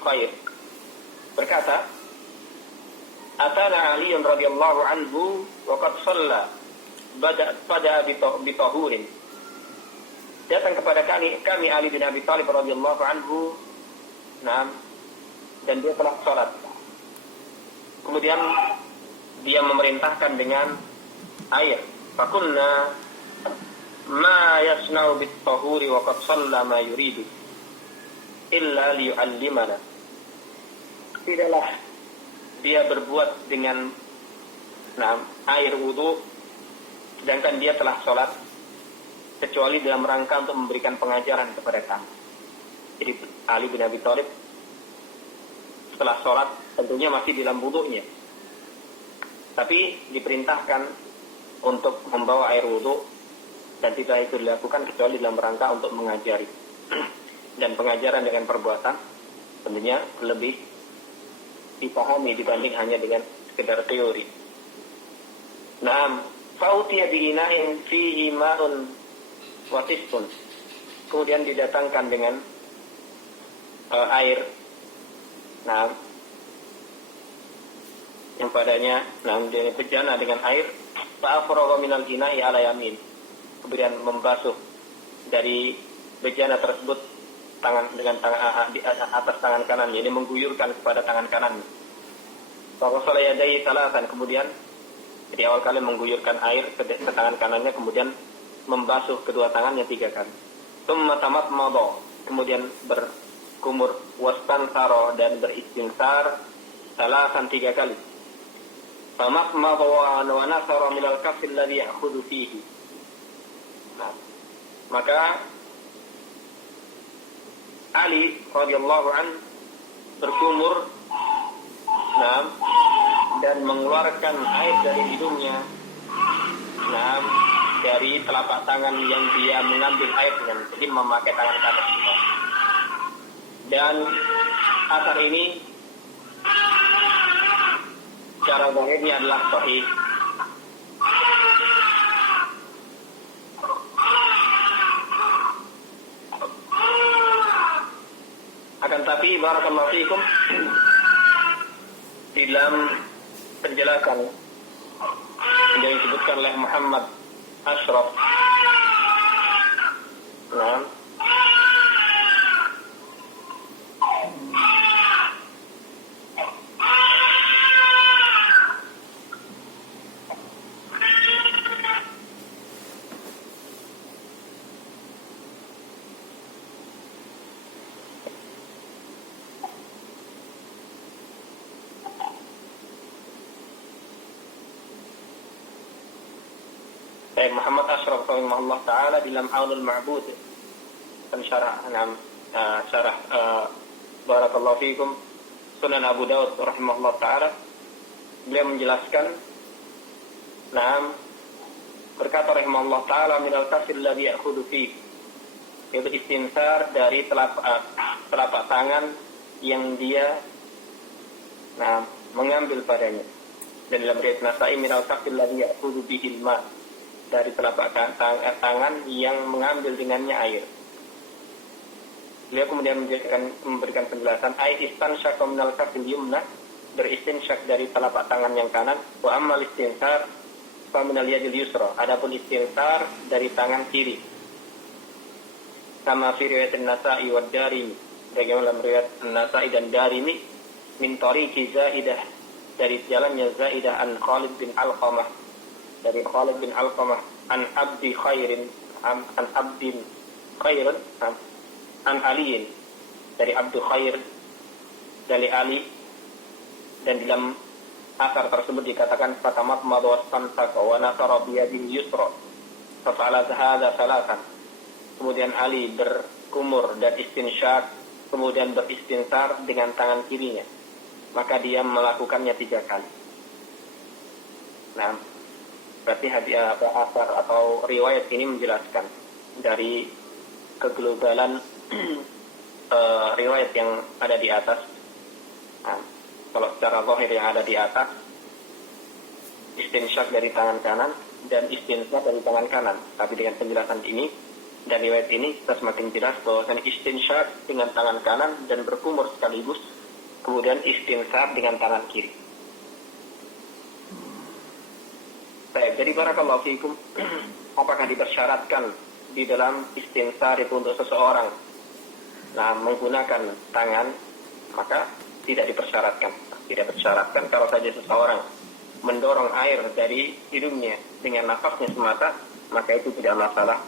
Khair berkata, "Atana Ali radhiyallahu anhu wa qad shalla bada bi tahurin." Datang kepada kami Ali bin Abi Thalib radhiyallahu anhu, dan dia telah salat. Kemudian dia memerintahkan dengan air. Fakulna ma yasna'u bit tahuri wa qad shalla ma yuridu illa liyu'allimana. Tidaklah dia berbuat dengan air wudu sedangkan dia telah sholat, kecuali dalam rangka untuk memberikan pengajaran kepada kami. Jadi Ali bin Abi Thalib setelah sholat tentunya masih dalam wudunya, tapi diperintahkan untuk membawa air wudu, dan tidak itu dilakukan kecuali dalam rangka untuk mengajari. Dan pengajaran dengan perbuatan tentunya lebih dipahami dibanding hanya dengan sekedar teori. Fautiya bi'ina'in fihi ma'un wa tisfun. Kemudian didatangkan dengan air, yang padanya bejana dengan air. Fa'afraga minal ina'i ala yamin. Kemudian membasuh dari bejana tersebut dengan tangan di atas tangan kanan, ini mengguyurkan kepada tangan kanan. Faghasala yadayhi thalathan, kemudian jadi awal kali mengguyurkan air ke tangan kanannya, kemudian membasuh kedua tangannya 3 kali. Tsumma tamatmada, kemudian berkumur, wastansara, dan beristinsar thalathan 3 kali. Famatmada wa nasara minal kaffi alladhi ya'khudhu fihi. Maka Ali radhiyallahu an berkumur dan mengeluarkan air dari hidungnya dari telapak tangan yang dia mengambil air dengan, jadi memakai tangan kanan. Dan asar ini cara zahirnya adalah sahih. Akan tapi barakallahu fiikum, di dalam penjelasan yang disebutkan oleh Muhammad Ashraf, Muhammad Ashraf rahimahullah ta'ala dalam Aunul Ma'bud dan syarah barakallahu fiikum Sunan Abu Dawud rahimahullah ta'ala, beliau menjelaskan berkata rahimahullah ta'ala minal kafil ladhi ya'khudhu fihi, yaitu istinsar dari telapak tangan yang dia mengambil padanya. Dan dalam riwayat Nasa'i minal kafil ladhi ya'khudhu bihi al-ma', dari telapak tangan yang mengambil dengannya air. Beliau kemudian memberikan penjelasan, ai istansyaqa minal kafil yumna, beristinsyak dari telapak tangan yang kanan, wa ammal istinsar fa minal yadil yusra, adapun istinsar dari tangan kiri. Sama fi riwayat An-Nasa'i wa Darimi, bagaimana dalam riwayat An-Nasa'i dan Darimi, min tariqi Zaidah, dari jalannya Zaidah an Khalid bin Alqamah, dari Khalid bin Alqamah, an Abdi Khairin, an Abdin Khairin, an Aliin, dari Abdu Khair, dari Ali. Dan dalam asar tersebut dikatakan fatamat madwasan saka wa nasara biyadil yusra fa'ala hadza salatan. Kemudian Ali berkumur dan istinsyak, kemudian beristinsar dengan tangan kirinya, maka dia melakukannya 3 kali. Berarti asar atau riwayat ini menjelaskan dari keglobalan riwayat yang ada di atas. Kalau secara zahir yang ada di atas, istinsyak dari tangan kanan dan istinsyak dari tangan kanan. Tapi dengan penjelasan ini Dan riwayat ini kita semakin jelas bahwa istinsyak dengan tangan kanan dan berkumur sekaligus, kemudian istinsar dengan tangan kiri. Baik, jadi barakallahu fikum, apakah dipersyaratkan di dalam istinsar itu untuk seseorang menggunakan tangan? Maka tidak dipersyaratkan. Tidak dipersyaratkan kalau saja seseorang mendorong air dari hidungnya dengan nafasnya semata, maka itu tidak masalah.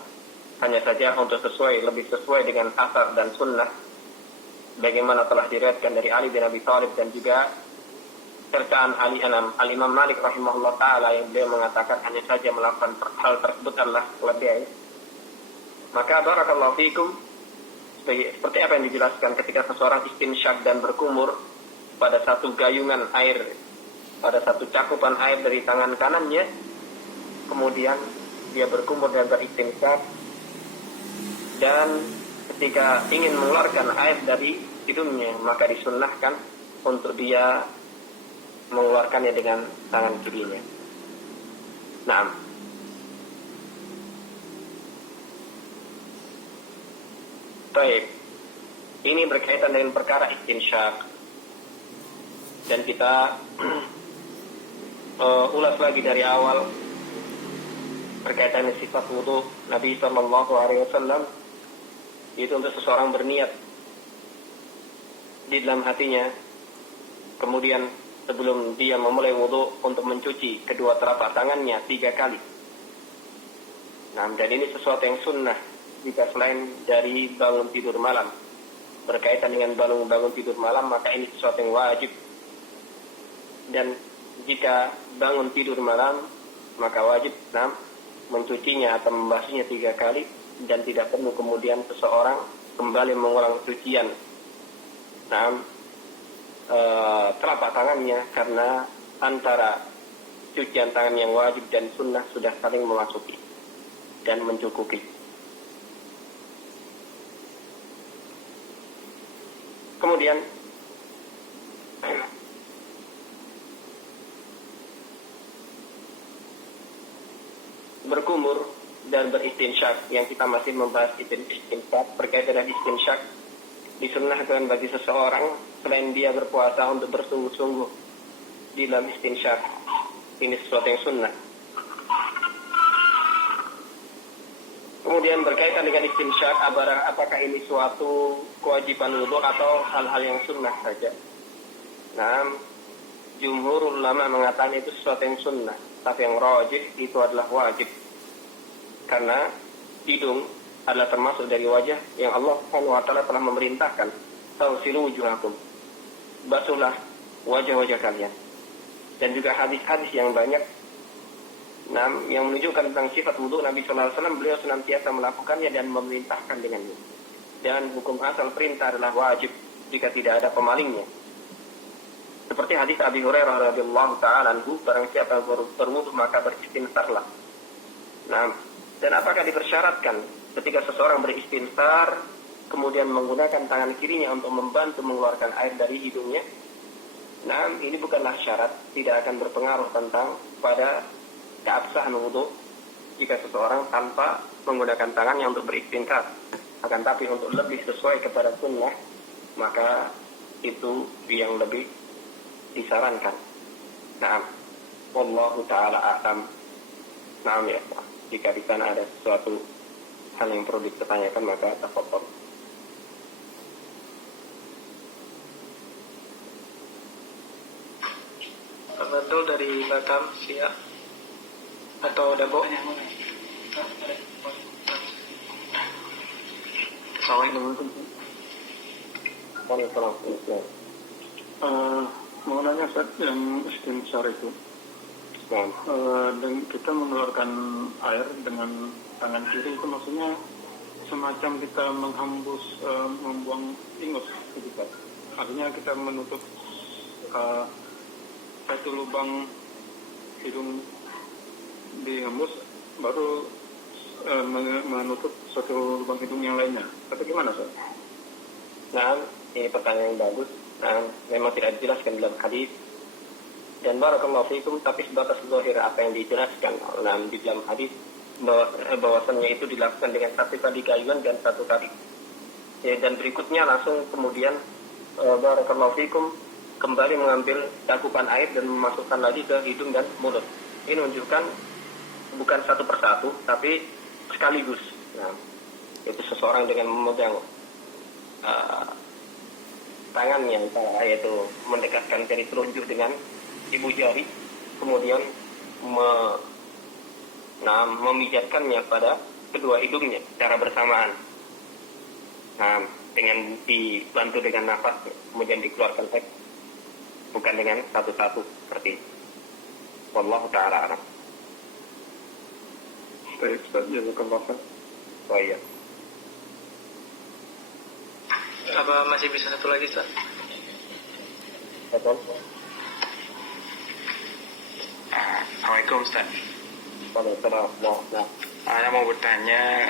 Hanya saja untuk lebih sesuai dengan asar dan sunnah, bagaimana telah diriwayatkan dari Ali bin Abi Thalib dan juga sertaan Al-Imam Malik rahimahullah ta'ala, yang beliau mengatakan hanya saja melakukan hal tersebut adalah lebih. Maka barakallahu fikum, seperti apa yang dijelaskan ketika seseorang istinsyak dan berkumur pada satu gayungan air, pada satu cakupan air dari tangan kanannya, kemudian dia berkumur dan beristinsyak, dan ketika ingin mengeluarkan air dari hidungnya, maka disunnahkan untuk dia mengeluarkannya dengan tangan kirinya. Naam. Baik. Ini berkaitan dengan perkara istinsyak. Dan kita ulas lagi dari awal berkaitan dengan sifat wudu Nabi sallallahu alaihi wasallam, itu untuk seseorang berniat di dalam hatinya, kemudian sebelum dia memulai wudu untuk mencuci kedua telapak tangannya 3 kali. Nah, dan ini sesuatu yang sunnah jika selain dari bangun tidur malam. Berkaitan dengan bangun tidur malam, maka ini sesuatu yang wajib. Dan jika bangun tidur malam, maka wajib mencucinya atau membasuhnya 3 kali, dan tidak perlu kemudian seseorang kembali mengulang cucian telapak tangannya, karena antara cucian tangan yang wajib dan sunnah sudah saling memasuki dan mencukupi. Kemudian berkumur dan beristinsyak, yang kita masih membahas istinsyak. Berkaitan dengan istinsyak, disunnahkan bagi seseorang selain dia berpuasa untuk bersungguh-sungguh di dalam istinsyak. Ini sesuatu yang sunnah. Kemudian berkaitan dengan istinsyak, apakah ini suatu kewajiban wudu atau hal-hal yang sunnah saja? Nah, jumhur ulama mengatakan itu sesuatu yang sunnah, tapi yang rajih itu adalah wajib. Karena hidung adalah termasuk dari wajah yang Allah Subhanahu wa taala telah memerintahkan, "Tawsilu wujuhakum." Basuhlah wajah-wajah kalian. Dan juga hadis-hadis yang banyak yang menunjukkan tentang sifat wudu Nabi sallallahu alaihi wasallam, beliau senantiasa melakukannya dan memerintahkan dengannya. Dan hukum asal perintah adalah wajib jika tidak ada pemalingnya. Seperti hadis Abi Hurairah radhiyallahu taala anhu, barang siapa berwudu maka beristinsarlah. Dan apakah dipersyaratkan ketika seseorang beristinsar kemudian menggunakan tangan kirinya untuk membantu mengeluarkan air dari hidungnya? Ini bukanlah syarat, tidak akan berpengaruh tentang pada keabsahan wudu jika seseorang tanpa menggunakan tangannya untuk beristinsar. Akan tapi untuk lebih sesuai kepada sunnah, maka itu yang lebih disarankan. Wallahu ta'ala a'lam. Ya, jika di sana ada sesuatu hal yang perlu ditanyakan, maka tafadhol. Betul dari Batam, Siak atau Dabo? Mau nanya Ustaz, yang istinsar itu, dan kita mengeluarkan air dengan tangan kiri itu maksudnya semacam kita menghembus, membuang ingus gitu, artinya kita menutup satu lubang hidung dihembus, baru menutup satu lubang hidung yang lainnya, atau gimana Ustaz? Ini pertanyaan yang bagus. Memang tidak dijelaskan dalam hadis, dan barakallahu fikum, tapi sebatas zahir apa yang dijelaskan di dalam hadis bahwasannya itu dilakukan dengan satu kali gayuan dan satu kali. Ya, dan berikutnya langsung kemudian barakallahu fikum kembali mengambil cakupan air dan memasukkan lagi ke hidung dan mulut. Ini menunjukkan bukan satu persatu tapi sekaligus. Nah, itu seseorang dengan memegang tangannya, yaitu mendekatkan jari telunjuk dengan ibu jari, kemudian memijatkannya pada kedua hidungnya secara bersamaan. Nah, dengan dibantu dengan nafas, kemudian dikeluarkan seks, bukan dengan satu-satu seperti itu. Wallahu ta'ala a'lam. Baik, Ustaz, jazakallah khair. Oh iya. Apa masih bisa satu lagi, Ustaz? Betul. Assalamualaikum, Ustaz. Waalaikumsalam. Nah, Saya mau bertanya,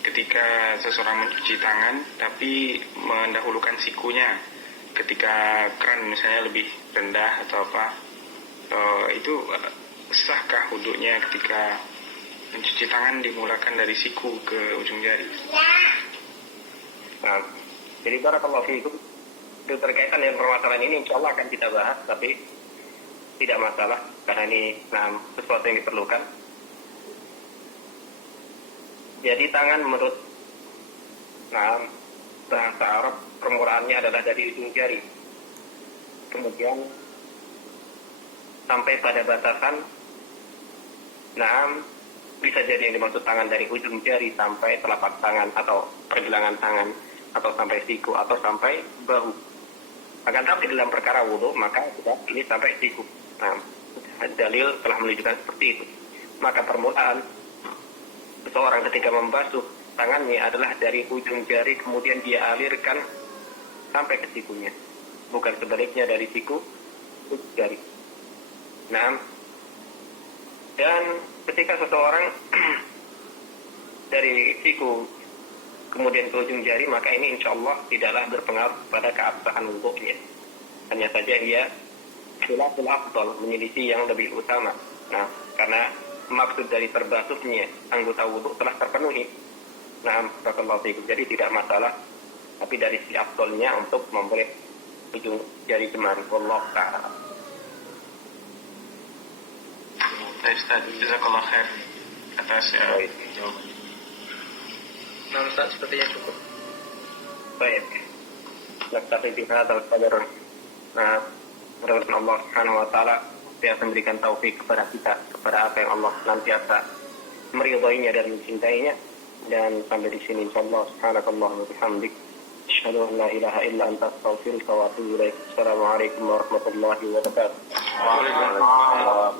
ketika seseorang mencuci tangan tapi mendahulukan sikunya ketika keran misalnya lebih rendah atau apa, itu sahkah wudunya ketika mencuci tangan dimulakan dari siku ke ujung jari? nah, jadi barakallahu fiikum, itu berkaitan dengan permasalahan ini insya Allah akan kita bahas, tapi tidak masalah karena ini sesuatu yang diperlukan. Jadi tangan menurut bahasa Arab permulaannya adalah dari ujung jari, kemudian sampai pada batasan. Bisa jadi yang dimaksud tangan dari ujung jari sampai telapak tangan atau pergelangan tangan, atau sampai siku, atau sampai bahu. Akan tapi dalam perkara wudu maka ini sampai siku. Dalil telah menunjukkan seperti itu. Maka permulaan seseorang ketika membasuh tangannya adalah dari ujung jari kemudian dia alirkan sampai ke sikunya, bukan sebaliknya dari siku ke jari. Dan ketika seseorang dari siku kemudian ke ujung jari, maka ini insya Allah tidaklah berpengaruh pada keabsahan wudhunya. Hanya saja dia khilaful afdal, menyelisih yang lebih utama. Karena maksud dari terbasuhnya anggota wudhu telah terpenuhi. Barakallahu fiikum. Jadi tidak masalah, tapi dari si afdalnya untuk memboleh ujung jari jemari. Wallahu ta'ala. Ustaz, jazakallah khair atas jawaban. Nah, Ustaz, sepertinya cukup. Baik. Naktafi bi hadzal qadar. Mudah-mudahan Allah Subhanahu wa taala yang memberikan taufik kepada kita, kepada apa yang Allah senantiasa meridhoinya dan mencintainya. Dan sampai di sini insyaallah subhanakallah wa bihamdik asyhadu an la ilaha illa anta astaghfiruka wa atubu ilaik. Assalamualaikum warahmatullahi wabarakatuh. Waalaikumsalam.